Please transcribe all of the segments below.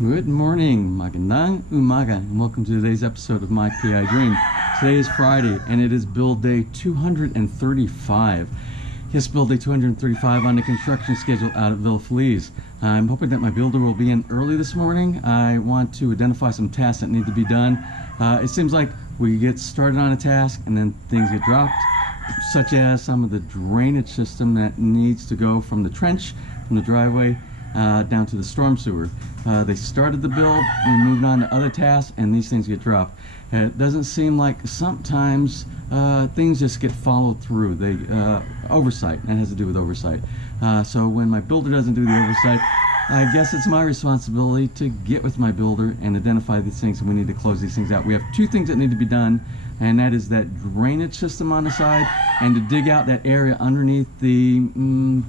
Good morning, magandang umaga, and welcome to today's episode of My PI Dream. Today is Friday, and it is build day 235. Yes, build day 235 on the construction schedule out at FELIZ. I'm hoping that my builder will be in early this morning. I want to identify some tasks that need to be done. It seems like we get started on a task and then things get dropped, such as some of the drainage system that needs to go from the trench, from the driveway, down to the storm sewer. They started the build, we moved on to other tasks, and these things get dropped. It doesn't seem like sometimes things just get followed through. Oversight, that has to do with oversight. So when my builder doesn't do the oversight, I guess it's my responsibility to get with my builder and identify these things, and we need to close these things out. We have two things that need to be done, and that is that drainage system on the side and to dig out that area underneath the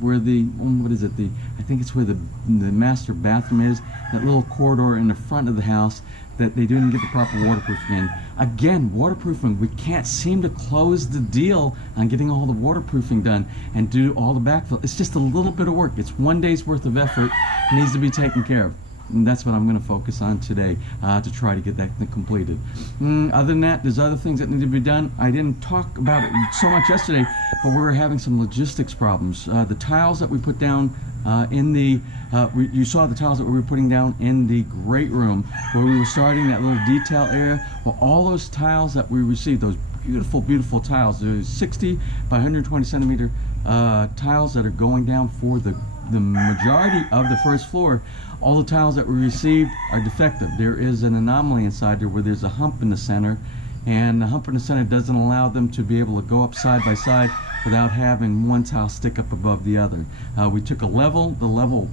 where the what is it, I think it's where the master bathroom is, that little corridor in the front of the house that they didn't get the proper waterproofing in. Again, waterproofing, we can't seem to close the deal on getting all the waterproofing done and do all the backfill. It's just a little bit of work. It's one day's worth of effort, needs to be taken care of. And that's what I'm going to focus on today to try to get that completed. Other than that, there's other things that need to be done. I didn't talk about it so much yesterday, but we were having some logistics problems. The tiles that we put down you saw the tiles that we were putting down in the great room where we were starting that little detail area. Well, all those tiles that we received, those beautiful, beautiful tiles, there's 60 by 120 centimeter tiles that are going down for the majority of the first floor. All the tiles that we received are defective. There is an anomaly inside there where there's a hump in the center, and the hump in the center doesn't allow them to be able to go up side by side without having one tile stick up above the other. We took a level, the level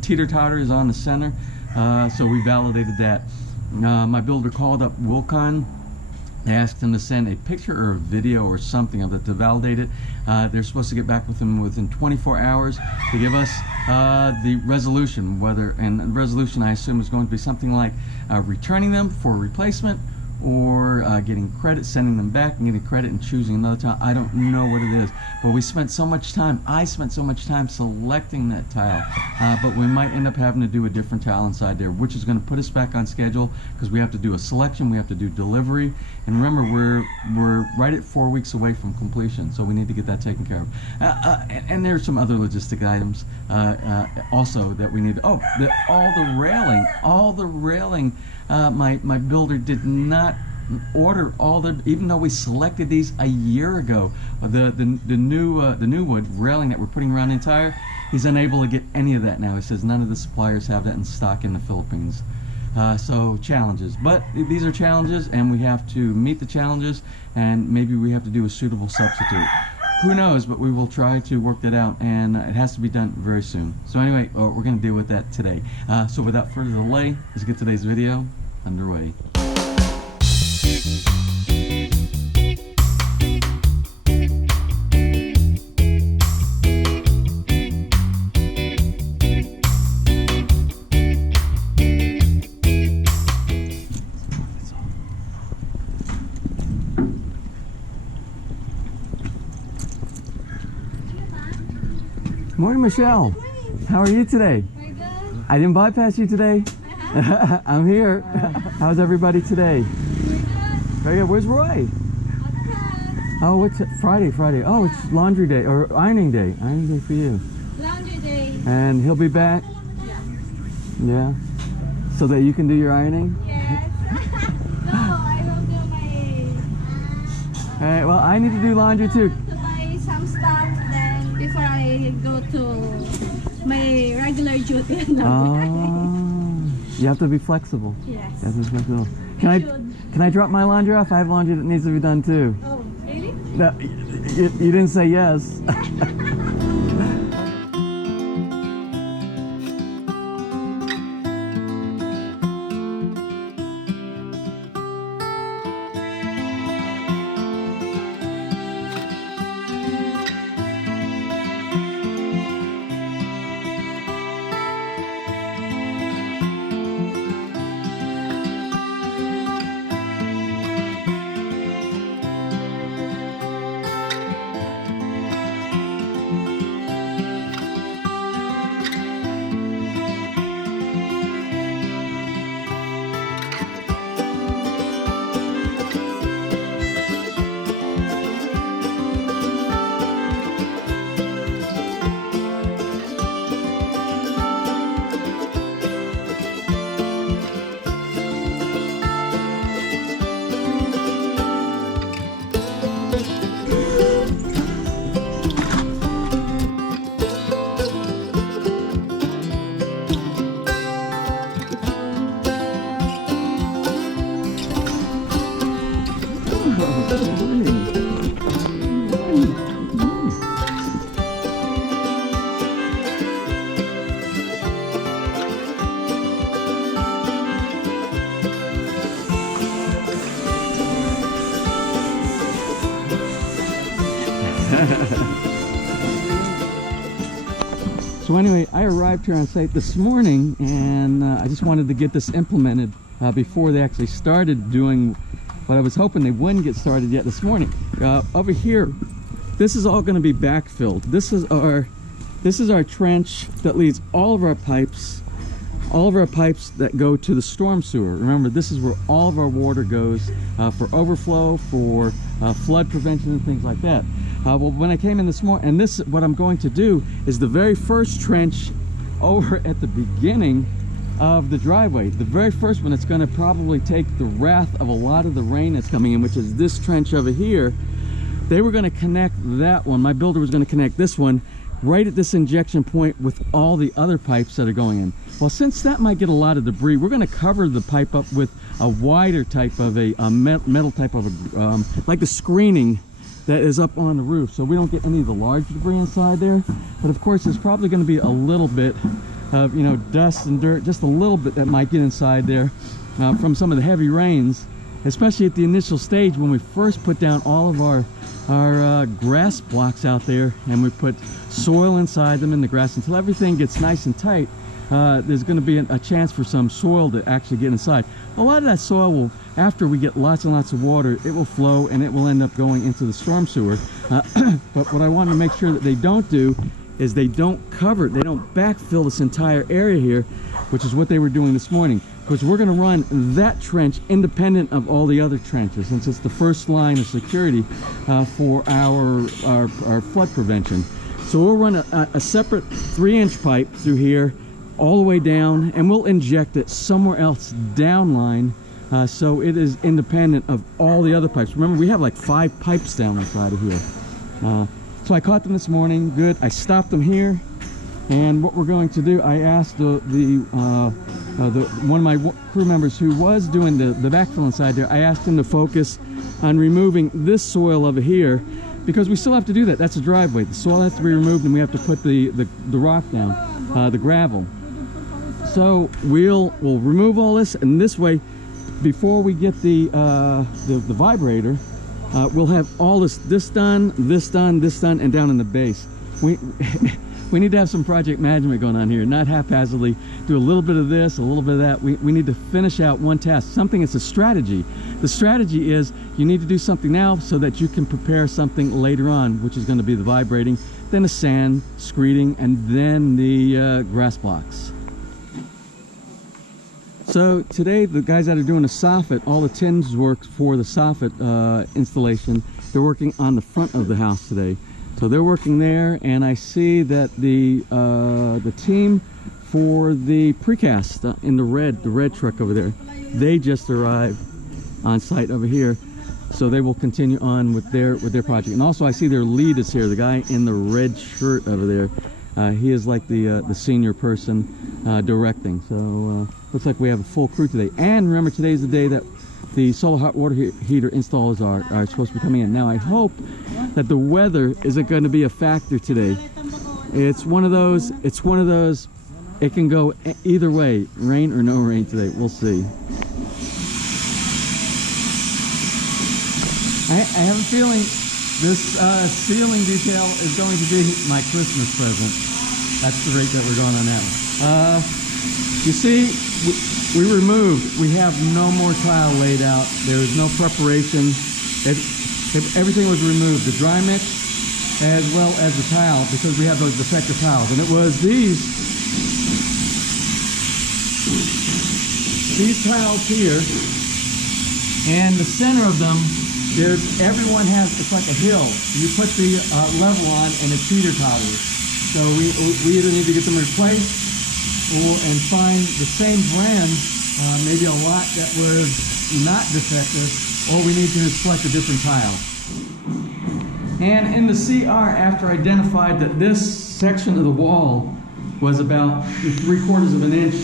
teeter-totter is on the center, so we validated that. My builder called up Wilcon. They asked him to send a picture or a video or something of it to validate it. They're supposed to get back with him within 24 hours to give us the resolution, and the resolution I assume is going to be something like returning them for a replacement, or getting credit, sending them back and getting credit and choosing another tile. I don't know what it is, but we spent so much time, I spent so much time selecting that tile, but we might end up having to do a different tile inside there, which is going to put us back on schedule because we have to do a selection, we have to do delivery, and remember we're right at 4 weeks away from completion, so we need to get that taken care of. And there's some other logistic items also that we need. All the railing. My builder did not order all the, even though we selected these a year ago, the new wood railing that we're putting around the entire, he's unable to get any of that now. He says none of the suppliers have that in stock in the Philippines. So challenges, but these are challenges, and we have to meet the challenges, and maybe we have to do a suitable substitute. Who knows, but we will try to work that out, and it has to be done very soon. So anyway, we're going to deal with that today. So without further delay, let's get today's video underway. Morning, Michelle. Good morning. How are you today? Very good. I didn't bypass you today. I'm here. How's everybody today? Very good. Very good. Where's Roy? Oh, what's it? Friday. Oh, it's laundry day or ironing day. Ironing day for you. Laundry day. And he'll be back. Yeah. So that you can do your ironing. Yes. No, I will do my. All right. Well, I need to do laundry too. To buy some stuff, then before I go to my regular duty. You have to be flexible. Yes. You have to be flexible. Can I drop my laundry off? I have laundry that needs to be done too. Oh, really? No, you didn't say yes. So anyway, I arrived here on site this morning, and I just wanted to get this implemented before they actually started doing what I was hoping they wouldn't get started yet this morning. Over here, this is all going to be backfilled. This is our trench that leads all of our pipes that go to the storm sewer. Remember, this is where all of our water goes for overflow, for flood prevention and things like that. Well, when I came in this morning, and this, what I'm going to do is the very first trench over at the beginning of the driveway, the very first one. It's going to probably take the wrath of a lot of the rain that's coming in, which is this trench over here. They were going to connect that one. My builder was going to connect this one right at this injection point with all the other pipes that are going in. Well, since that might get a lot of debris, we're going to cover the pipe up with a wider type of a metal type of a like the screening that is up on the roof, so we don't get any of the large debris inside there. But of course, there's probably going to be a little bit of, you know, dust and dirt, just a little bit that might get inside there from some of the heavy rains, especially at the initial stage when we first put down all of our grass blocks out there, and we put soil inside them in the grass until everything gets nice and tight. There's going to be a chance for some soil to actually get inside. A lot of that soil will, after we get lots and lots of water, it will flow and it will end up going into the storm sewer. But what I want to make sure that they don't do is they don't cover it, they don't backfill this entire area here, which is what they were doing this morning. Because we're going to run that trench independent of all the other trenches, since it's the first line of security for our flood prevention. So we'll run a separate 3-inch pipe through here all the way down, and we'll inject it somewhere else downline, so it is independent of all the other pipes. Remember, we have like 5 pipes down the side of here. So I caught them this morning. Good. I stopped them here, and what we're going to do, I asked one of my crew members who was doing the backfill inside there, I asked him to focus on removing this soil over here, because we still have to do that. That's a driveway. The soil has to be removed, and we have to put the rock down, the gravel. So we'll remove all this, and this way, before we get the vibrator, we'll have all this done, and down in the base. We need to have some project management going on here, not haphazardly do a little bit of this, a little bit of that. We need to finish out one task, something that's a strategy. The strategy is you need to do something now so that you can prepare something later on, which is going to be the vibrating, then the sand, screeding, and then the grass blocks. So today, the guys that are doing the soffit, all the tins work for the soffit installation, they're working on the front of the house today. So they're working there, and I see that the team for the precast in the red truck over there, they just arrived on site over here. So they will continue on with their project. And also I see their lead is here, the guy in the red shirt over there. He is like the senior person directing. So looks like we have a full crew today. And remember, today is the day that the solar hot water heater installs are supposed to be coming in. Now I hope that the weather isn't going to be a factor today. It's one of those, it can go either way, rain or no rain today. We'll see. I have a feeling this ceiling detail is going to be my Christmas present. That's the rate that we're going on that one. You see, we have no more tile laid out. There is no preparation. Everything was removed, the dry mix as well as the tile, because we have those defective tiles. And it was these tiles here, and the center of them, everyone has, it's like a hill. You put the level on and it's teeter-totters. So we either need to get them replaced and find the same brand, maybe a lot that was not defective, or we need to select a different tile. And in the CR, after I identified that this section of the wall was about 3/4 of an inch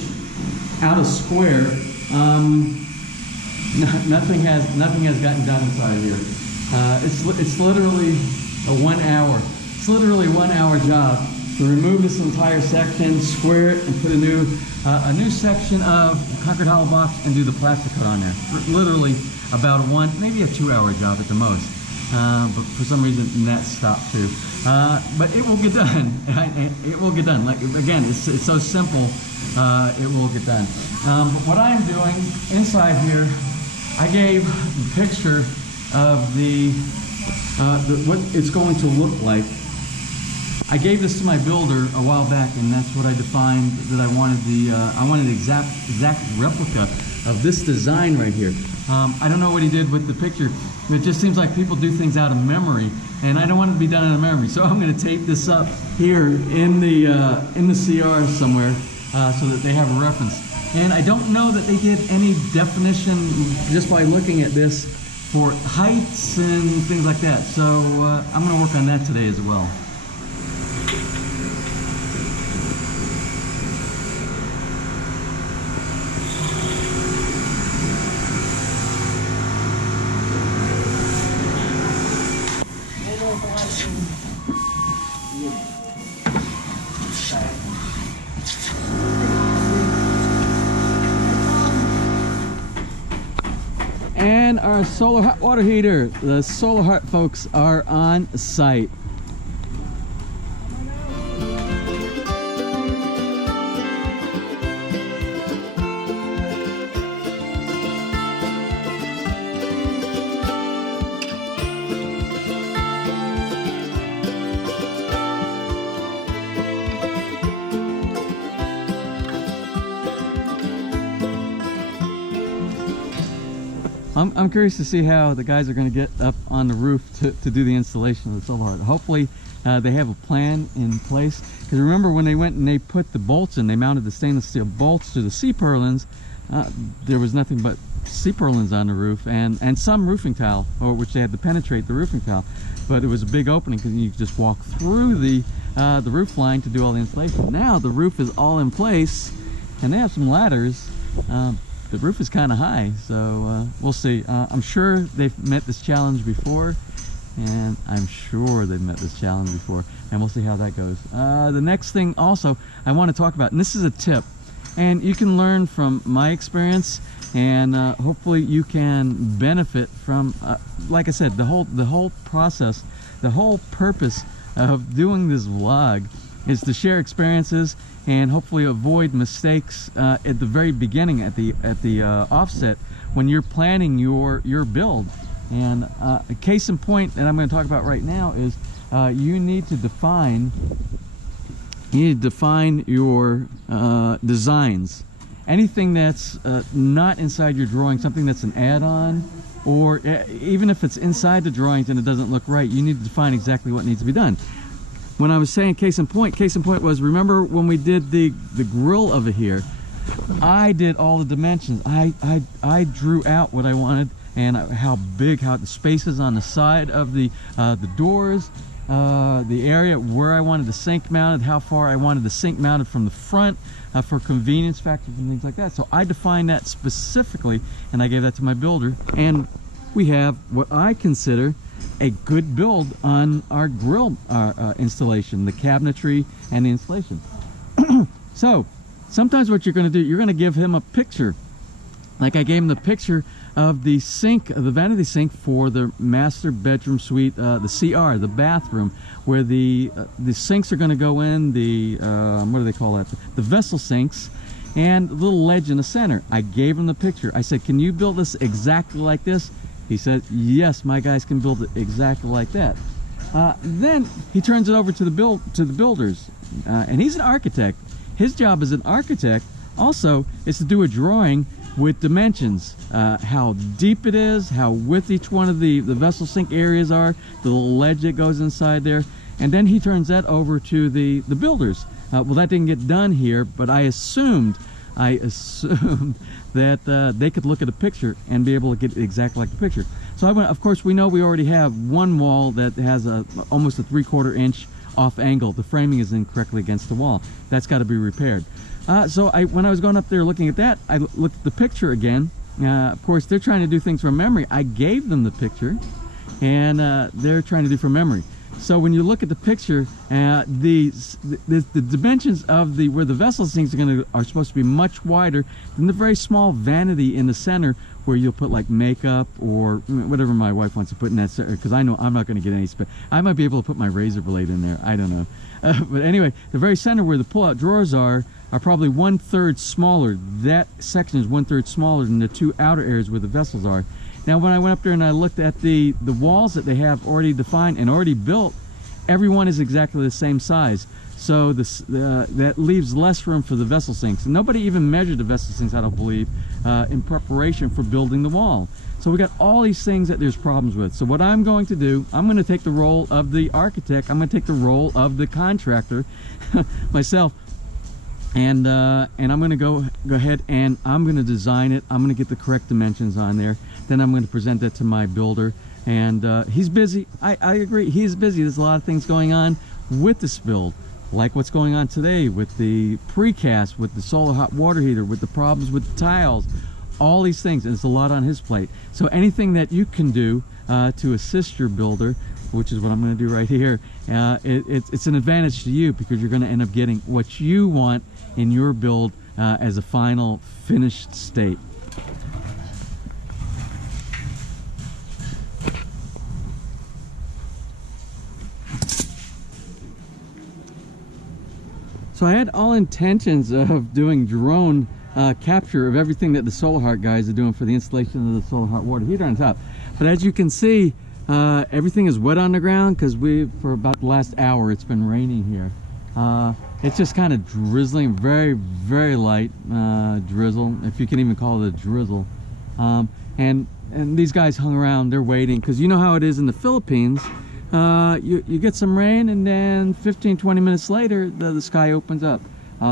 out of square, nothing has gotten done inside here. It's literally a 1 hour. It's literally a 1 hour job to remove this entire section, square it, and put a new section of concrete hollow blocks and do the plastic cut on there. Literally about maybe a 2 hour job at the most. but for some reason that stopped too. But it will get done. It will get done. Like again, it's so simple. It will get done. But what I am doing inside here, I gave the picture of what it's going to look like. I gave this to my builder a while back, and that's what I defined that I wanted I wanted an exact replica of this design right here. I don't know what he did with the picture. It just seems like people do things out of memory, and I don't want it to be done out of memory. So I'm going to tape this up here in the CR somewhere so that they have a reference. And I don't know that they did any definition just by looking at this for heights and things like that. So I'm going to work on that today as well. And our solar hot water heater, the Solar Heart folks are on site. I'm curious to see how the guys are going to get up on the roof to do the installation of the Solar Heart. Hopefully they have a plan in place, because remember when they went and they put the bolts in, they mounted the stainless steel bolts to the C-purlins, there was nothing but C-purlins on the roof and some roofing tile, which they had to penetrate the roofing tile, but it was a big opening because you could just walk through the roof line to do all the installation. Now the roof is all in place and they have some ladders. The roof is kind of high, so we'll see. I'm sure they've met this challenge before, and we'll see how that goes. The next thing also I want to talk about, and this is a tip, and you can learn from my experience, and hopefully you can benefit from, like I said, the whole process, the whole purpose of doing this vlog is to share experiences and hopefully avoid mistakes at the very beginning, at the offset, when you're planning your build. And a case in point that I'm going to talk about right now is you need to define your designs. Anything that's not inside your drawing, something that's an add-on, or even if it's inside the drawings and it doesn't look right, you need to define exactly what needs to be done. When I was saying case in point was, remember when we did the grill over here, I did all the dimensions. I drew out what I wanted and how big, how the spaces on the side of the doors, the area where I wanted the sink mounted, how far I wanted the sink mounted from the front, for convenience factors and things like that. So I defined that specifically, and I gave that to my builder, and we have what I consider a good build on our grill installation, the cabinetry and the installation. So sometimes what you're going to do, you're going to give him a picture, like I gave him the picture of the sink, the vanity sink for the master bedroom suite, the CR, the bathroom, where the sinks are going to go in, the what do they call that, the vessel sinks, and a little ledge in the center. I gave him the picture. I said, can you build this exactly like this? He said, yes, my guys can build it exactly like that. Then he turns it over to the builders, and he's an architect. His job as an architect also is to do a drawing with dimensions, how deep it is, how width each one of the vessel sink areas are, the little ledge that goes inside there, and then he turns that over to the builders. Well, that didn't get done here, but I assumed that they could look at a picture and be able to get exactly like the picture. So I went, of course, we know we already have one wall that has almost a 3/4 inch off angle. The framing is incorrectly against the wall. That's got to be repaired. So when I was going up there looking at that, I looked at the picture again. Of course, they're trying to do things from memory. I gave them the picture, and they're trying to do from memory. So when you look at the picture, the dimensions of where the vessel sinks are supposed to be much wider than the very small vanity in the center where you'll put like makeup or whatever my wife wants to put in that, because I know I'm not going to get any I might be able to put my razor blade in there, I don't know. But anyway, the very center where the pull-out drawers are probably 1/3 smaller. That section is 1/3 smaller than the two outer areas where the vessels are. Now when I went up there and I looked at the walls that they have already defined and already built, every one is exactly the same size. So that leaves less room for the vessel sinks. And nobody even measured the vessel sinks, I don't believe, in preparation for building the wall. So we got all these things that there's problems with. So what I'm going to do, I'm going to take the role of the architect. I'm going to take the role of the contractor myself. And I'm going to go ahead and I'm going to design it. I'm going to get the correct dimensions on there. Then I'm going to present that to my builder. And he's busy. I agree. He's busy. There's a lot of things going on with this build, like what's going on today with the precast, with the solar hot water heater, with the problems with the tiles, all these things. And it's a lot on his plate. So anything that you can do to assist your builder, which is what I'm going to do right here, it's an advantage to you, because you're going to end up getting what you want in your build as a final finished state. So I had all intentions of doing drone capture of everything that the Solar Heart guys are doing for the installation of the Solar Hot water heater on top. But as you can see, everything is wet on the ground, because for about the last hour it's been raining here. It's just kind of drizzling, very, very light drizzle, if you can even call it a drizzle. And these guys hung around, they're waiting, because you know how it is in the Philippines. You get some rain, and then 15-20 minutes later the sky opens up.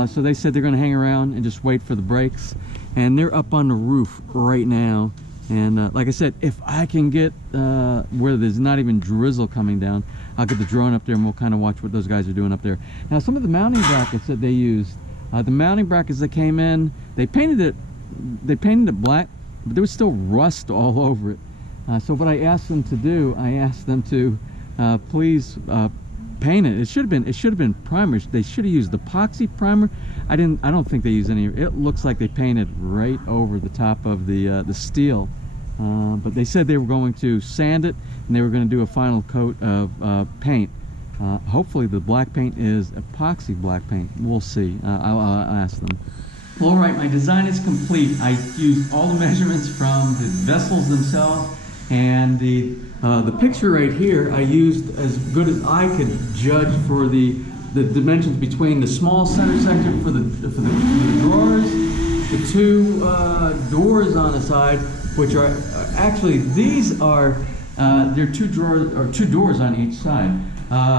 So they said they're going to hang around and just wait for the breaks, and they're up on the roof right now. And like I said, if I can get where there's not even drizzle coming down, I'll get the drone up there and we'll kind of watch what those guys are doing up there. Now some of the mounting brackets that they used, the mounting brackets that came in, they painted it black, but there was still rust all over it. So what I asked them to do, I asked them to please paint it. It should have been primer. They should have used epoxy primer. I don't think they used any. It looks like they painted right over the top of the steel. But they said they were going to sand it, and they were going to do a final coat of paint. Hopefully the black paint is epoxy black paint. We'll see. I'll ask them. All right, my design is complete. I used all the measurements from the vessels themselves, and the picture right here I used as good as I could judge for the dimensions between the small center section for the drawers, the two doors on the side, which are actually, these are there are two doors on each side.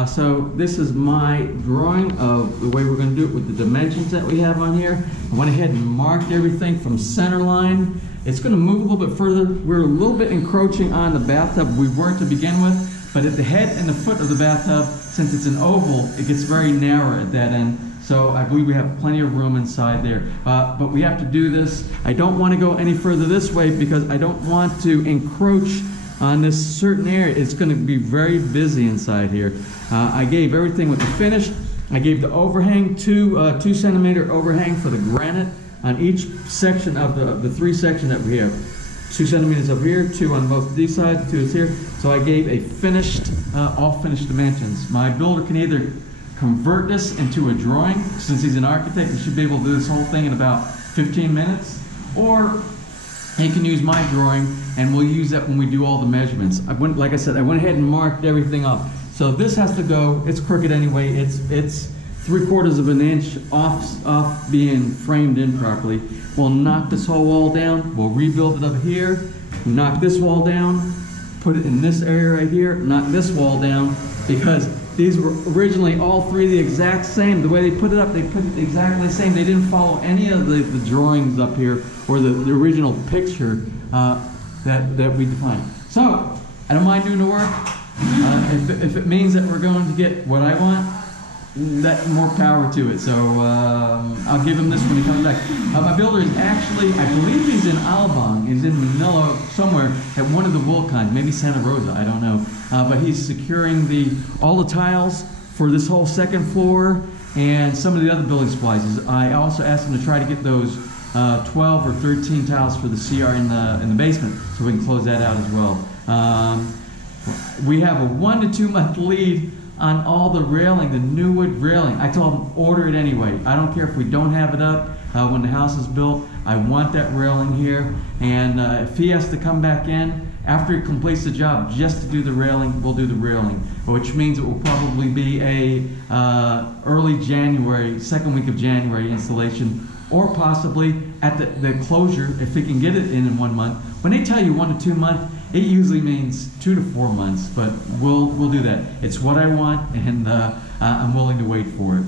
So this is my drawing of the way we're going to do it with the dimensions that we have on here. I went ahead and marked everything from center line. It's going to move a little bit further. We're a little bit encroaching on the bathtub. We weren't to begin with, but at the head and the foot of the bathtub, since it's an oval, it gets very narrow at that end. So I believe we have plenty of room inside there. But we have to do this. I don't want to go any further this way because I don't want to encroach on this certain area. It's going to be very busy inside here. I gave everything with the finish. I gave the overhang, 2 centimeter overhang for the granite on each section of the 3 sections that we have. 2 centimeters over here, 2 on both these sides, 2 is here. So I gave a finished, all finished dimensions. My builder can either convert this into a drawing. Since he's an architect, he should be able to do this whole thing in about 15 minutes. Or he can use my drawing, and we'll use that when we do all the measurements. Like I said, I went ahead and marked everything up. So this has to go, it's crooked anyway, it's 3/4 of an inch off being framed in properly. We'll knock this whole wall down, we'll rebuild it up here, knock this wall down, put it in this area right here, knock this wall down, because these were originally all 3 the exact same. The way they put it up, they put it exactly the same. They didn't follow any of the drawings up here or the original picture that we defined. So, I don't mind doing the work. If it means that we're going to get what I want, that more power to it. So I'll give him this when he comes back. My builder is actually, I believe he's in Albang. He's in Manila somewhere at one of the Vulcans, maybe Santa Rosa, I don't know. But he's securing all the tiles for this whole 2nd floor and some of the other building supplies. I also asked him to try to get those 12 or 13 tiles for the CR in the basement, so we can close that out as well. We have a 1 to 2 month lead on all the railing, the new wood railing. I told them order it anyway. I don't care if we don't have it up when the house is built. I want that railing here, and if he has to come back in after he completes the job just to do the railing, we'll do the railing, which means it will probably be a early January, second week of January installation, or possibly at the closure if he can get it in 1 month. When they tell you 1 to 2 months, it usually means 2 to 4 months, but we'll do that. It's what I want, and I'm willing to wait for it.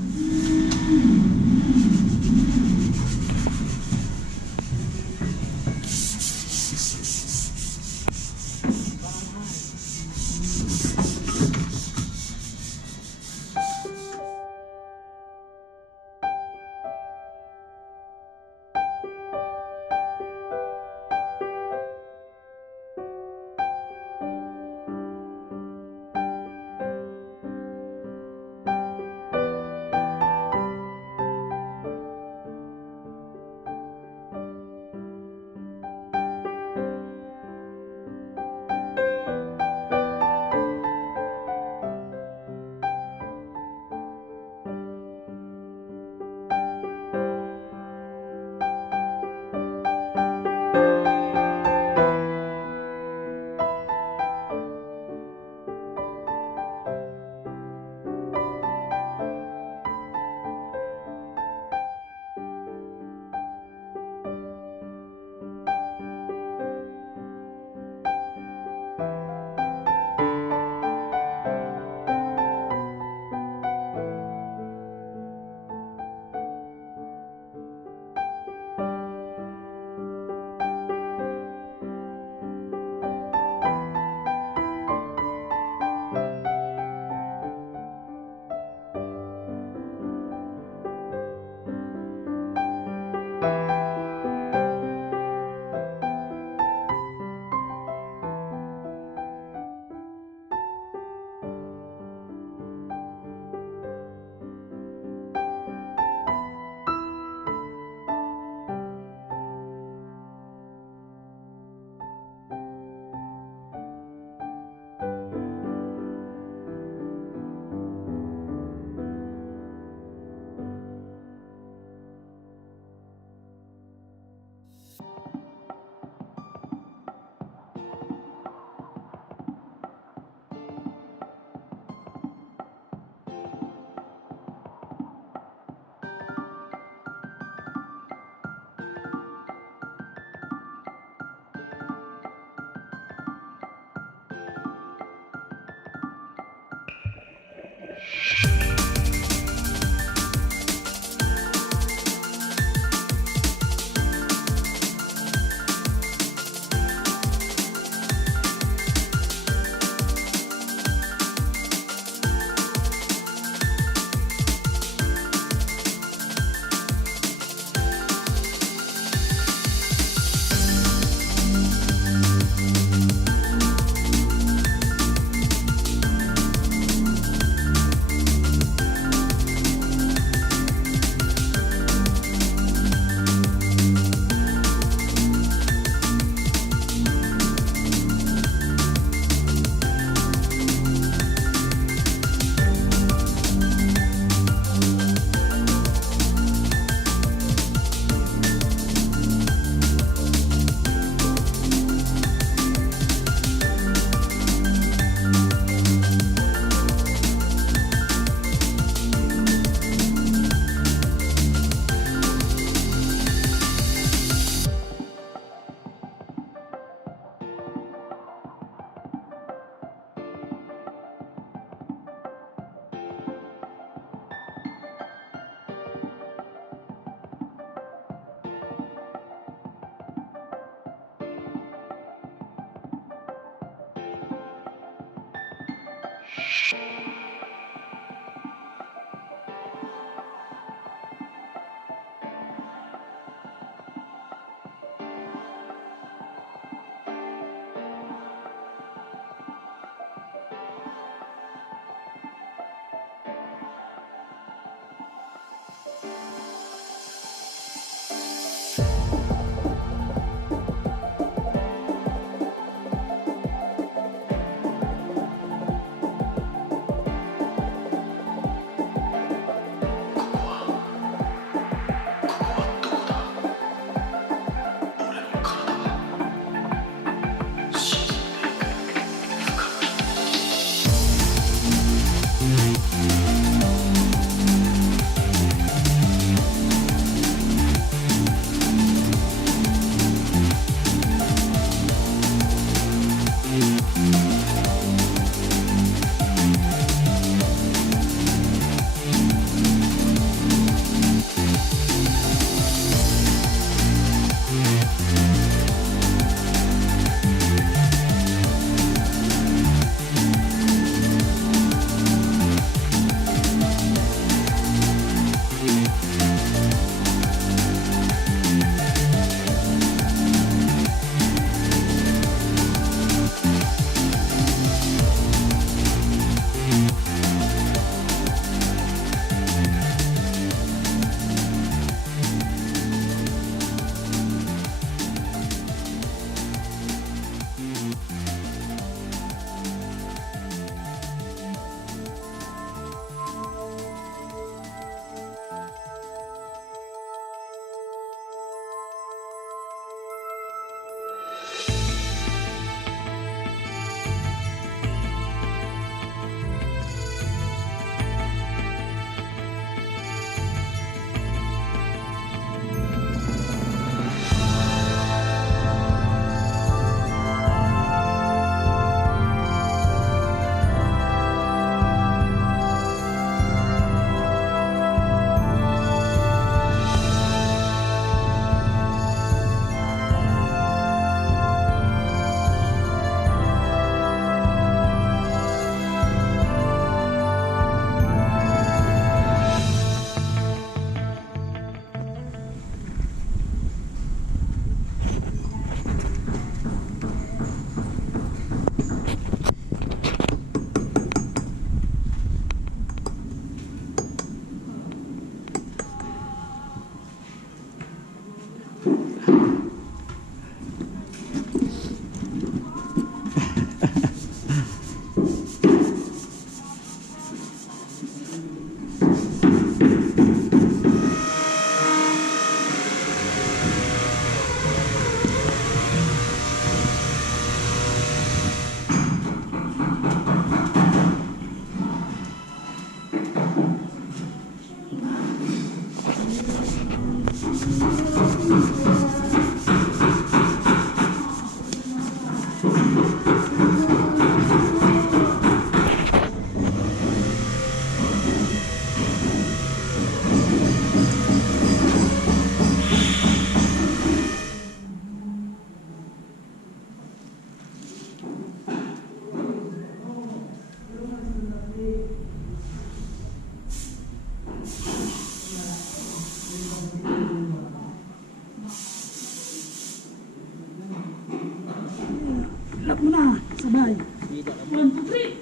Lock mo na, sabay. 1, 2, 3.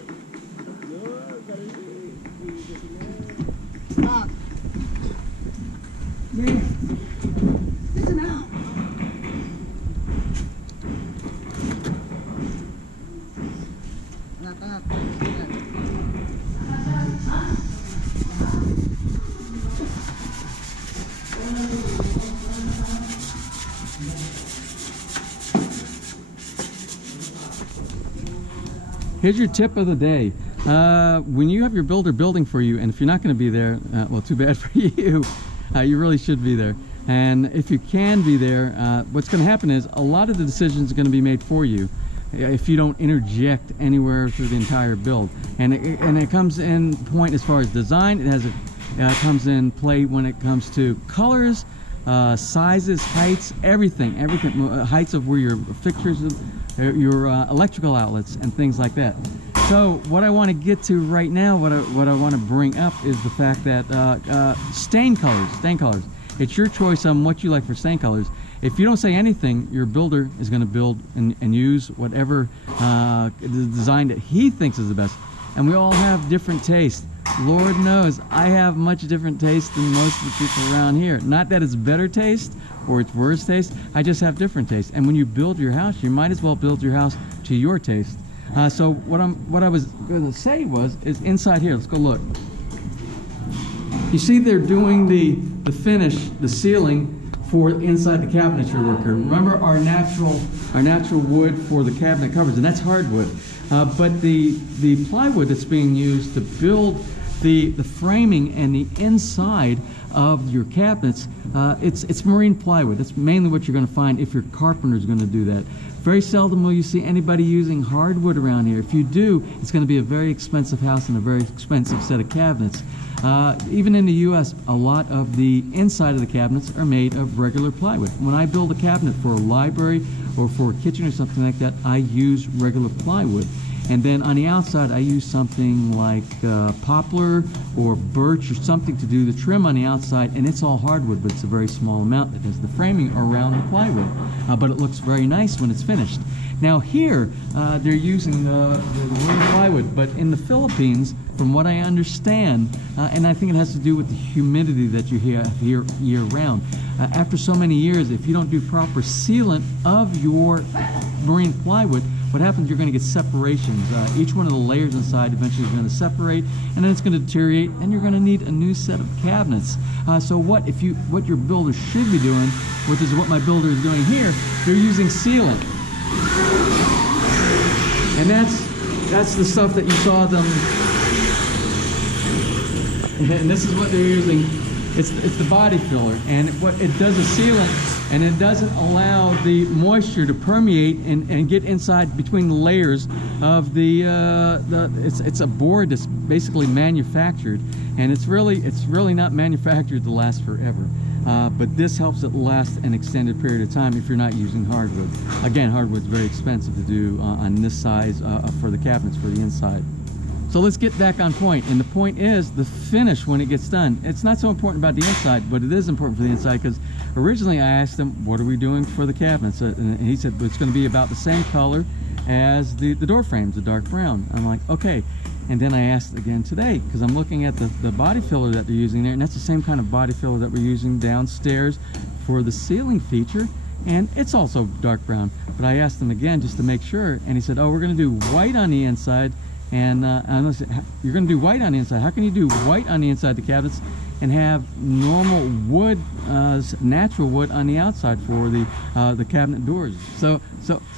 Lock. Yeah. Listen now. Angat. Here's your tip of the day. When you have your builder building for you, and if you're not going to be there, well, too bad for you. You really should be there. And if you can be there, what's going to happen is a lot of the decisions are going to be made for you if you don't interject anywhere through the entire build. And it comes in point as far as design. It comes in play when it comes to colors, sizes, heights, everything, heights of where your fixtures, your electrical outlets and things like that. So what I want to get to right now, what I want to bring up is the fact that stain colors. It's your choice on what you like for stain colors. If you don't say anything, your builder is going to build and use whatever design that he thinks is the best. And we all have different tastes. Lord knows I have much different taste than most of the people around here. Not that it's better taste or it's worse taste, I just have different taste. And when you build your house, you might as well build your house to your taste. So what I was going to say is inside here. Let's go look. You see they're doing the finish, the ceiling for inside the cabinetry worker. Remember our natural wood for the cabinet covers, and that's hardwood. But the plywood that's being used to build the framing and the inside of your cabinets, it's marine plywood. That's mainly what you're going to find if your carpenter is going to do that. Very seldom will you see anybody using hardwood around here. If you do, it's going to be a very expensive house and a very expensive set of cabinets. Even in the US, a lot of the inside of the cabinets are made of regular plywood. When I build a cabinet for a library or for a kitchen or something like that, I use regular plywood. And then on the outside, I use something like poplar or birch or something to do the trim on the outside, and it's all hardwood, but it's a very small amount that has the framing around the plywood. But it looks very nice when it's finished. Now here, they're using the wood plywood, but in the Philippines, from what I understand, and I think it has to do with the humidity that you have here year-round, after so many years, if you don't do proper sealant of your marine plywood, what happens, you're going to get separations. Each one of the layers inside eventually is going to separate, and then it's going to deteriorate, and you're going to need a new set of cabinets. So what your builder should be doing, which is what my builder is doing here, they're using sealant. And that's the stuff that you saw them, and this is what they're using. It's the body filler, and what it does is sealant, and it doesn't allow the moisture to permeate and get inside between the layers of it's a board that's basically manufactured, and it's really not manufactured to last forever. But this helps it last an extended period of time if you're not using hardwood. Again, hardwood's very expensive to do on this size for the cabinets for the inside. So let's get back on point, and the point is the finish when it gets done. It's not so important about the inside, but it is important for the inside, because originally I asked him, what are we doing for the cabinets? And he said, it's going to be about the same color as the door frames, the dark brown. I'm like, okay. And then I asked again today, because I'm looking at the body filler that they're using there, and that's the same kind of body filler that we're using downstairs for the ceiling feature, and it's also dark brown. But I asked him again just to make sure, and he said, oh, we're going to do white on the inside. And I said, you're going to do white on the inside. How can you do white on the inside of the cabinets and have normal wood, natural wood on the outside for the cabinet doors? So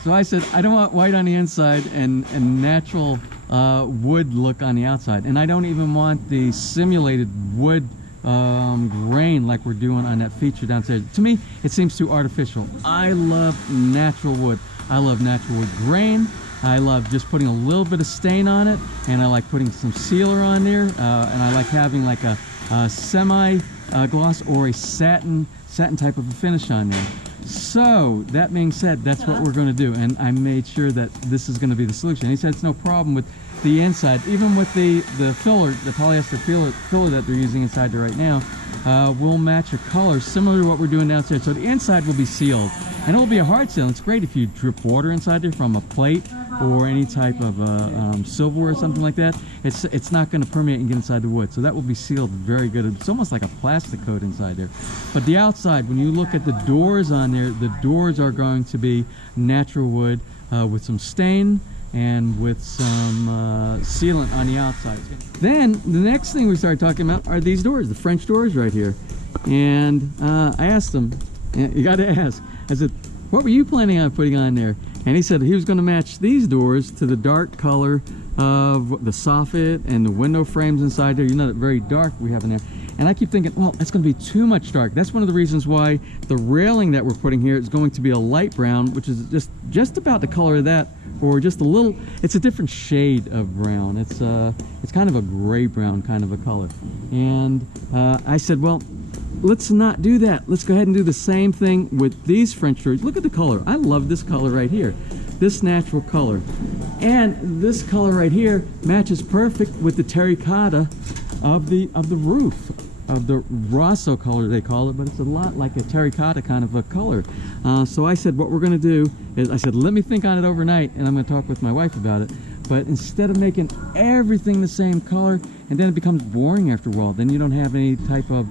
I said, I don't want white on the inside and natural wood look on the outside, and I don't even want the simulated wood grain like we're doing on that feature downstairs. To me, it seems too artificial. I love natural wood. I love natural wood grain. I love just putting a little bit of stain on it, and I like putting some sealer on there, and I like having like a semi gloss or a satin type of a finish on there. So that being said, that's what we're going to do, and I made sure that this is going to be the solution. He said it's no problem with the inside, even with the filler, the polyester filler that they're using inside there right now. Will match a color similar to what we're doing downstairs. So the inside will be sealed, and it will be a hard seal. It's great if you drip water inside there from a plate or any type of silverware or something like that. It's not going to permeate and get inside the wood, so that will be sealed very good. It's almost like a plastic coat inside there. But the outside, when you look at the doors on there, the doors are going to be natural wood with some stain and with some sealant on the outside. Then the next thing we started talking about are these doors, the French doors right here. And I asked him, you got to ask, I said, what were you planning on putting on there? And he said he was going to match these doors to the dark color of the soffit and the window frames inside there. You know, that very dark we have in there. And I keep thinking, well, that's going to be too much dark. That's one of the reasons why the railing that we're putting here is going to be a light brown, which is just about the color of that, or just a little. It's a different shade of brown. It's kind of a gray brown kind of a color. And I said, well, let's not do that. Let's go ahead and do the same thing with these French doors. Look at the color. I love this color right here. This natural color. And this color right here matches perfect with the terracotta of the roof, of the Rosso color they call it, but it's a lot like a terracotta kind of a color. So I said, what we're going to do is, I said, let me think on it overnight, and I'm going to talk with my wife about it. But instead of making everything the same color, and then it becomes boring after a while, then you don't have any type of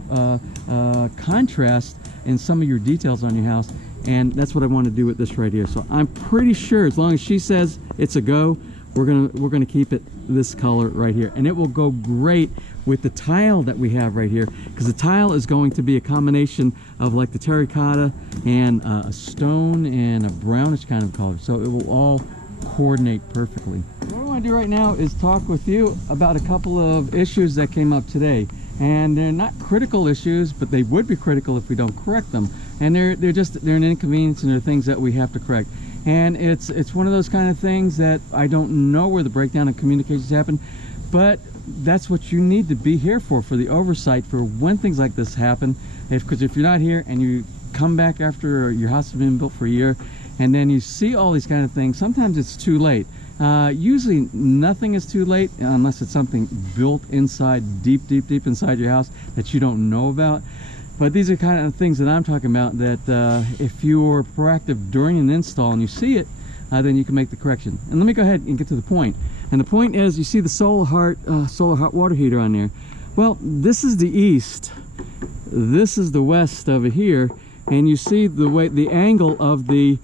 contrast in some of your details on your house. And that's what I want to do with this right here. So I'm pretty sure, as long as she says it's a go, we're gonna keep it this color right here, and it will go great with the tile that we have right here, because the tile is going to be a combination of like the terracotta and a stone and a brownish kind of color, so it will all coordinate perfectly. What I want to do right now is talk with you about a couple of issues that came up today, and they're not critical issues, but they would be critical if we don't correct them, and they're an inconvenience, and they're things that we have to correct. And it's one of those kind of things that I don't know where the breakdown in communications happen, but that's what you need to be here for the oversight for when things like this happen. Because if you're not here and you come back after your house has been built for a year, and then you see all these kind of things, sometimes it's too late. Usually nothing is too late unless it's something built inside, deep inside your house that you don't know about. But these are kind of things that I'm talking about that if you're proactive during an install and you see it, then you can make the correction. And let me go ahead and get to the point. And the point is, you see the solar hot water heater on there. Well, this is the east, this is the west over here, and you see the angle of the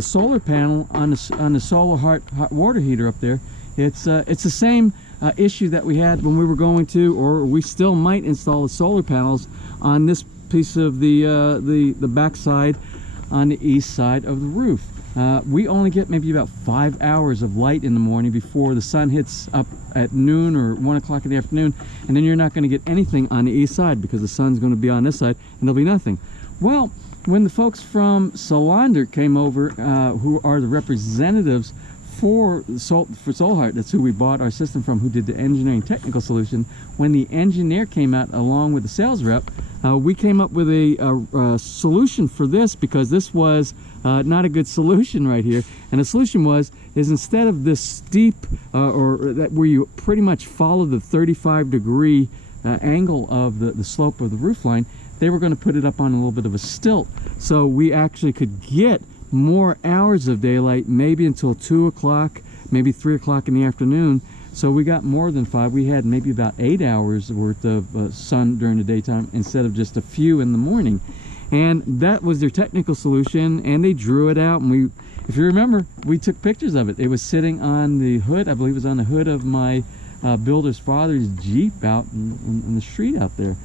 solar panel on the solar hot water heater up there. It's the same issue that we had when we were going to, or we still might install the solar panels on this piece of the back side on the east side of the roof. We only get maybe about 5 hours of light in the morning before the sun hits up at noon or 1 o'clock in the afternoon, and then you're not going to get anything on the east side because the sun's going to be on this side and there'll be nothing. Well, when the folks from Solander came over, who are the representatives for Solheart, that's who we bought our system from, who did the engineering technical solution, when the engineer came out along with the sales rep, we came up with a solution for this, because this was not a good solution right here. And the solution is instead of this steep where you pretty much follow the 35-degree angle of the slope of the roof line, they were going to put it up on a little bit of a stilt, so we actually could get more hours of daylight, maybe until 2 o'clock, maybe 3 o'clock in the afternoon. So we got more than 5. We had maybe about 8 hours worth of sun during the daytime instead of just a few in the morning. And that was their technical solution, and they drew it out, and we, if you remember, we took pictures of it. It was sitting on the hood, I believe it was on the hood of my builder's father's Jeep out in the street out there.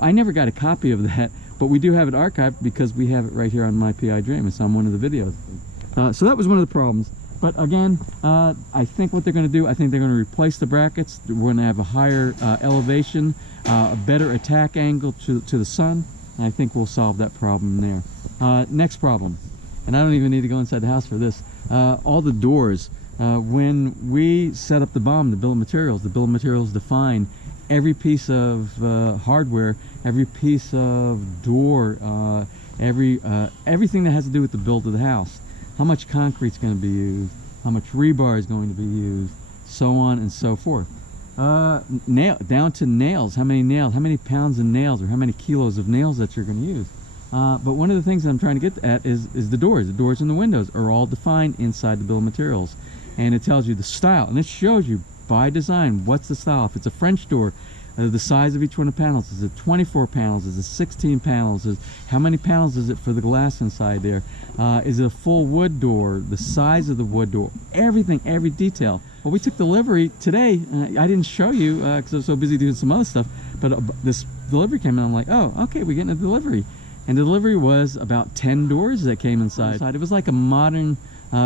I never got a copy of that, but we do have it archived because we have it right here on My PI Dream. It's on one of the videos. So that was one of the problems. But again, I think what they're going to do, I think they're going to replace the brackets. We're going to have a higher elevation, a better attack angle to the sun. And I think we'll solve that problem there. Next problem, and I don't even need to go inside the house for this. All the doors. When we set up the BOM, the bill of materials define every piece of hardware, every piece of door, everything that has to do with the build of the house. How much concrete's going to be used, how much rebar is going to be used, so on and so forth. Down to nails, how many pounds of nails, or how many kilos of nails that you're going to use. But one of the things I'm trying to get at is the doors. The doors and the windows are all defined inside the bill of materials. And it tells you the style, and it shows you by design what's the style. If it's a French door, the size of each one of the panels. Is it 24 panels? Is it 16 panels? How many panels is it for the glass inside there? Is it a full wood door? The size of the wood door? Everything, every detail. Well, we took delivery today. I didn't show you because I was so busy doing some other stuff. But this delivery came in. I'm like, oh, okay, we're getting a delivery. And the delivery was about 10 doors that came inside. It was like a modern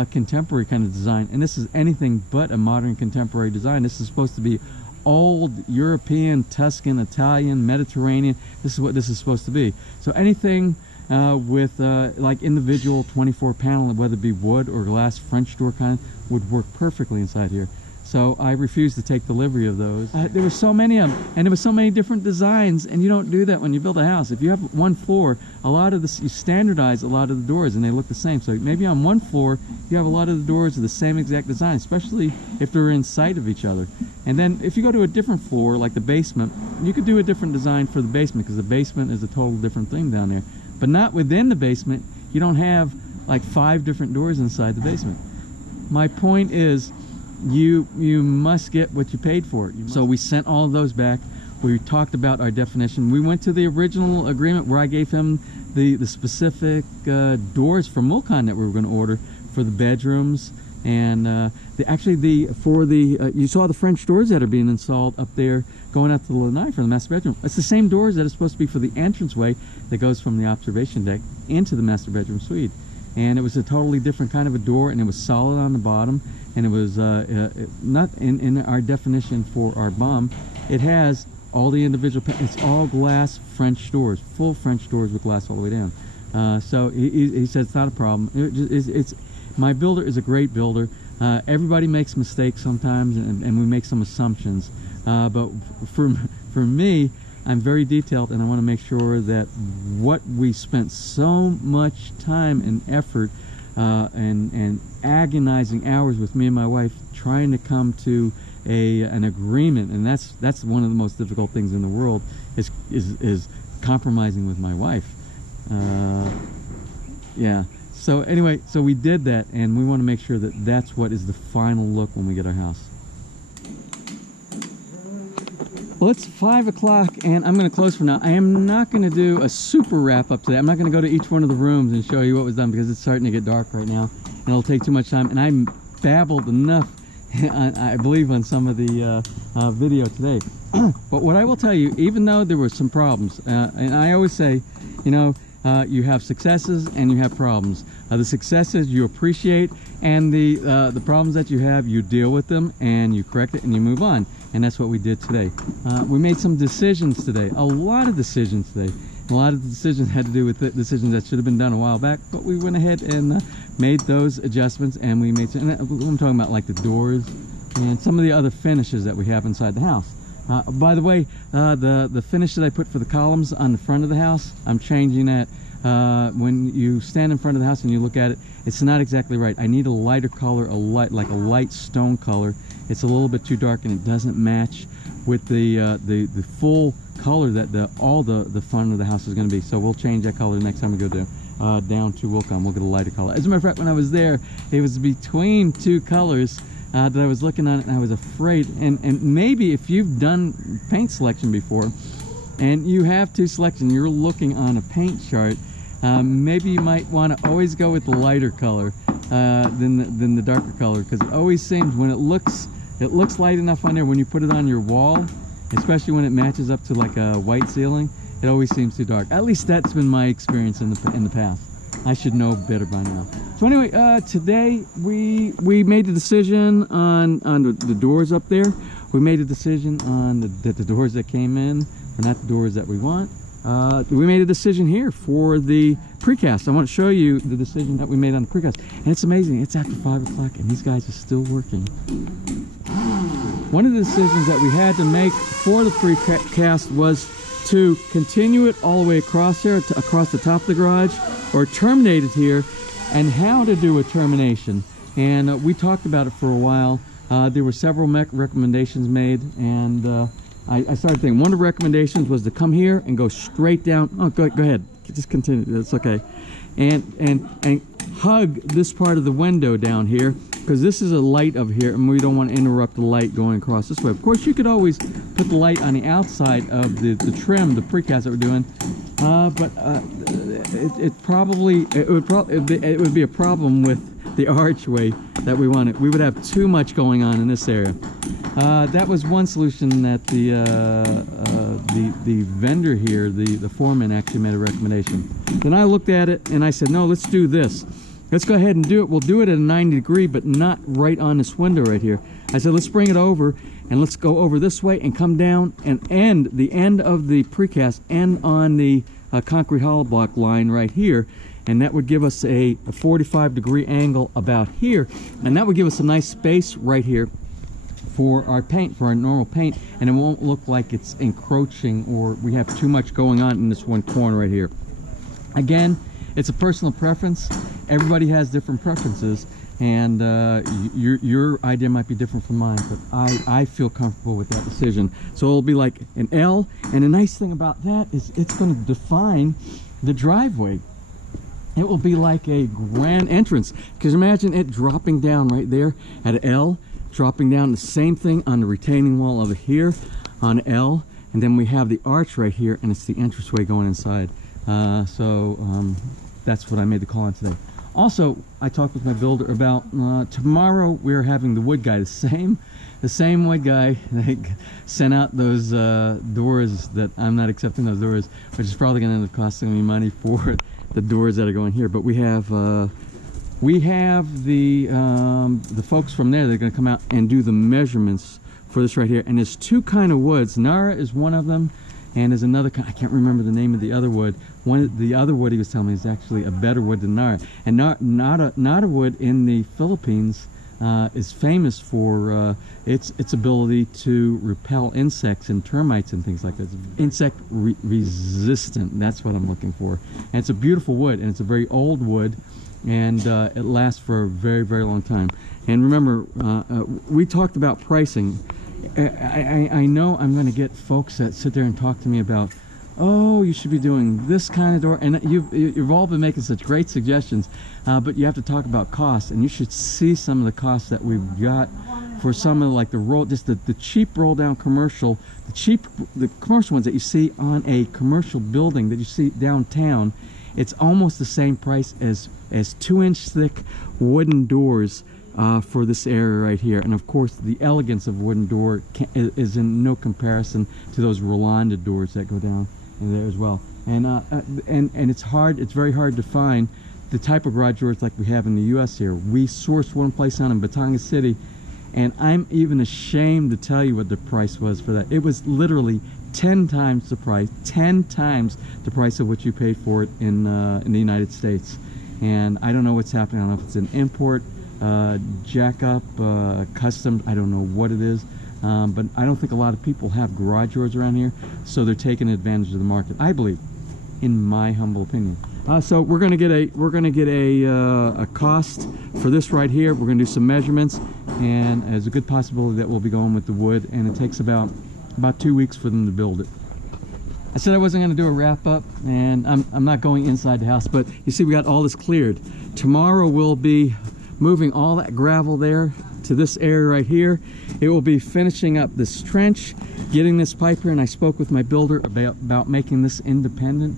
contemporary kind of design, and this is anything but a modern contemporary design. This is supposed to be old European, Tuscan, Italian, Mediterranean. This is what this is supposed to be. So anything with like individual 24 panel, whether it be wood or glass, French door kind, would work perfectly inside here. So I refused to take delivery of those. There were so many of them, and there were so many different designs, and you don't do that when you build a house. If you have one floor, a lot of this, you standardize a lot of the doors and they look the same. So maybe on one floor, you have a lot of the doors of the same exact design, especially if they're in sight of each other. And then if you go to a different floor, like the basement, you could do a different design for the basement, because the basement is a total different thing down there. But not within the basement. You don't have like 5 different doors inside the basement. My point is, you must get what you paid for it. So we sent all of those back. We talked about our definition. We went to the original agreement where I gave him the specific doors from Mulcon that we were going to order for the bedrooms. And you saw the French doors that are being installed up there going out to the lanai for the master bedroom. It's the same doors that are supposed to be for the entranceway that goes from the observation deck into the master bedroom suite. And it was a totally different kind of a door, and it was solid on the bottom, and it was not in our definition for our BOM. It has all the individual, it's all glass French doors, full French doors with glass all the way down. So he said it's not a problem. My builder is a great builder. Everybody makes mistakes sometimes, and we make some assumptions. But for me, I'm very detailed, and I want to make sure that what we spent so much time and effort and agonizing hours with me and my wife trying to come to an agreement, and that's one of the most difficult things in the world, is compromising with my wife. Yeah. So anyway, so we did that, and we want to make sure that that's what is the final look when we get our house. Well, it's 5 o'clock, and I'm going to close for now. I am not going to do a super wrap up today. I'm not going to go to each one of the rooms and show you what was done, because it's starting to get dark right now, and it'll take too much time. And I babbled enough, I believe, on some of the video today. But what I will tell you, even though there were some problems, and I always say, you know, you have successes and you have problems. The successes you appreciate, and the problems that you have, you deal with them and you correct it and you move on. And that's what we did today. We made some decisions today, a lot of decisions today. A lot of the decisions had to do with the decisions that should have been done a while back, but we went ahead and made those adjustments, and we made some, and I'm talking about like the doors and some of the other finishes that we have inside the house. By the way, the finish that I put for the columns on the front of the house, I'm changing that. When you stand in front of the house and you look at it, it's not exactly right. I need a lighter color, like a light stone color. It's a little bit too dark, and it doesn't match with the full color that all the front of the house is going to be. So we'll change that color next time we go down to Wilcom. We'll get a lighter color. As a matter of fact, when I was there, it was between two colors that I was looking at it, and I was afraid. And maybe if you've done paint selection before, and you have two selections, you're looking on a paint chart, Maybe you might want to always go with the lighter color than the darker color, because it always seems when it looks light enough on there, when you put it on your wall, especially when it matches up to like a white ceiling, it always seems too dark. At least that's been my experience in the past. I should know better by now. So anyway, today we made the decision on the doors up there. We made a decision on the doors that came in are not the doors that we want. We made a decision here for the precast. I want to show you the decision that we made on the precast. And it's amazing. It's after 5 o'clock and these guys are still working. One of the decisions that we had to make for the precast was to continue it all the way across here, across the top of the garage, or terminate it here, and how to do a termination. And we talked about it for a while. There were several recommendations made, and I started thinking one of the recommendations was to come here and go straight down. Oh, go ahead, just continue. That's okay. And hug this part of the window down here, because this is a light over here, and we don't want to interrupt the light going across this way. Of course, you could always put the light on the outside of the trim, the precast that we're doing, but it would be a problem with the archway that we wanted. We would have too much going on in this area. That was one solution that the vendor here, the foreman, actually made a recommendation. Then I looked at it and I said, no, let's do this. Let's go ahead and do it. We'll do it at a 90 degree, but not right on this window right here. I said, let's bring it over and let's go over this way and come down and end the end of the precast end on the concrete hollow block line right here. And that would give us a 45 degree angle about here. And that would give us a nice space right here for our paint, for our normal paint. And it won't look like it's encroaching or we have too much going on in this one corner right here. Again, it's a personal preference. Everybody has different preferences, and your idea might be different from mine, but I feel comfortable with that decision. So it'll be like an L, and the nice thing about that is it's going to define the driveway. It will be like a grand entrance, because imagine it dropping down right there at an L, dropping down the same thing on the retaining wall over here on L, and then we have the arch right here, and it's the entranceway going inside. That's what I made the call on today. Also, I talked with my builder about tomorrow we're having the wood guy, the same wood guy that sent out those doors that I'm not accepting those doors, which is probably going to end up costing me money for the doors that are going here. But we have the folks from there that are going to come out and do the measurements for this right here. And there's two kind of woods. Nara is one of them. And there's another kind, I can't remember the name of the other wood. The other wood he was telling me is actually a better wood than Nara. And Nara wood in the Philippines is famous for its ability to repel insects and termites and things like that. It's insect resistant, that's what I'm looking for. And it's a beautiful wood, and it's a very old wood, and it lasts for a very, very long time. And remember, we talked about pricing. I know I'm going to get folks that sit there and talk to me about, oh, you should be doing this kind of door, and you've all been making such great suggestions, but you have to talk about costs, and you should see some of the costs that we've got for some of like the cheap roll down commercial, the commercial ones that you see on a commercial building that you see downtown. It's almost the same price as 2-inch thick wooden doors for this area right here. And of course the elegance of wooden door is in no comparison to those rolanded doors that go down in there as well. And it's very hard to find the type of garage doors like we have in the US here. We sourced one place down in Batangas City, and I'm even ashamed to tell you what the price was for that. It was literally 10 times the price, 10 times the price of what you paid for it in the United States. And I don't know what's happening. I don't know if it's an import, jack up, custom, I don't know what it is, but I don't think a lot of people have garage doors around here, so they're taking advantage of the market, I believe, in my humble opinion. So we're gonna get a cost for this right here. We're gonna do some measurements, and there's a good possibility that we'll be going with the wood, and it takes about 2 weeks for them to build it. I said I wasn't going to do a wrap up, and I'm not going inside the house, but you see we got all this cleared. Tomorrow we'll be moving all that gravel there to this area right here. It will be finishing up this trench, getting this pipe here, and I spoke with my builder about making this independent.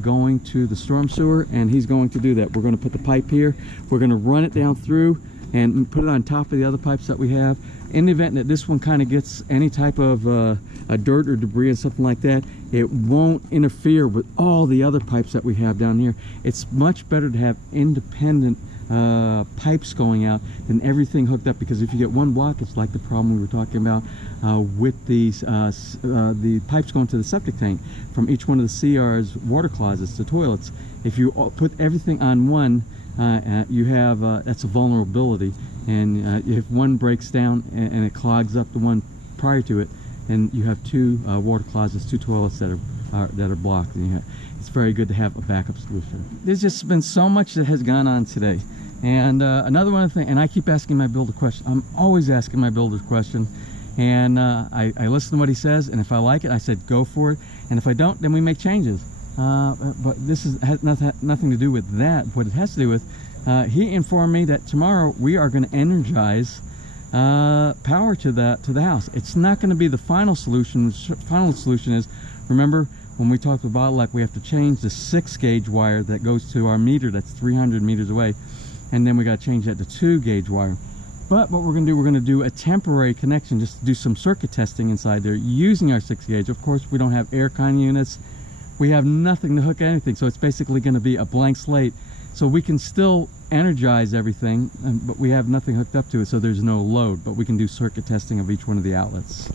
going to the storm sewer, and he's going to do that. We're going to put the pipe here, we're going to run it down through and put it on top of the other pipes that we have. In the event that this one kind of gets any type of dirt or debris and something like that, it won't interfere with all the other pipes that we have down here. It's much better to have independent pipes going out than everything hooked up, because if you get one block, it's like the problem we were talking about with these the pipes going to the septic tank from each one of the CR's water closets to toilets. If you put everything on one, you have that's a vulnerability, and if one breaks down and it clogs up the one prior to it, and you have two water closets, two toilets that are blocked, and it's very good to have a backup solution. There's just been so much that has gone on today, and another one thing, and I keep asking my builder question. I'm always asking my builder's question, and I listen to what he says, and if I like it, I said go for it, and if I don't, then we make changes. But this has nothing to do with that. What it has to do with, he informed me that tomorrow we are going to energize power to the house. It's not going to be the final solution. The final solution is, remember when we talked about, like, we have to change the 6-gauge wire that goes to our meter that's 300 meters away, and then we got to change that to 2-gauge wire. But what we're going to do a temporary connection just to do some circuit testing inside there using our 6-gauge. Of course, we don't have aircon units. We have nothing to hook anything, so it's basically going to be a blank slate. So we can still energize everything, but we have nothing hooked up to it, so there's no load. But we can do circuit testing of each one of the outlets.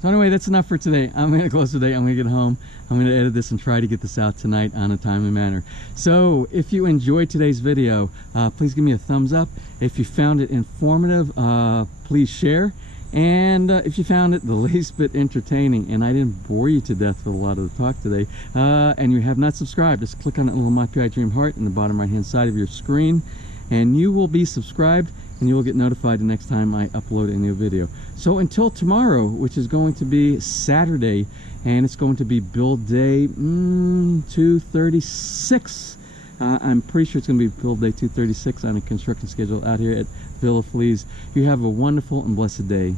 So anyway, that's enough for today. I'm going to close today. I'm going to get home. I'm going to edit this and try to get this out tonight on a timely manner. So if you enjoyed today's video, please give me a thumbs up. If you found it informative, please share. And if you found it the least bit entertaining, and I didn't bore you to death with a lot of the talk today, and you have not subscribed, just click on that little My PI Dream heart in the bottom right hand side of your screen, and you will be subscribed, and you will get notified the next time I upload a new video. So until tomorrow, which is going to be Saturday, and it's going to be build day 236. I'm pretty sure it's going to be build day 236 on a construction schedule out here at FELIZ. You have a wonderful and blessed day.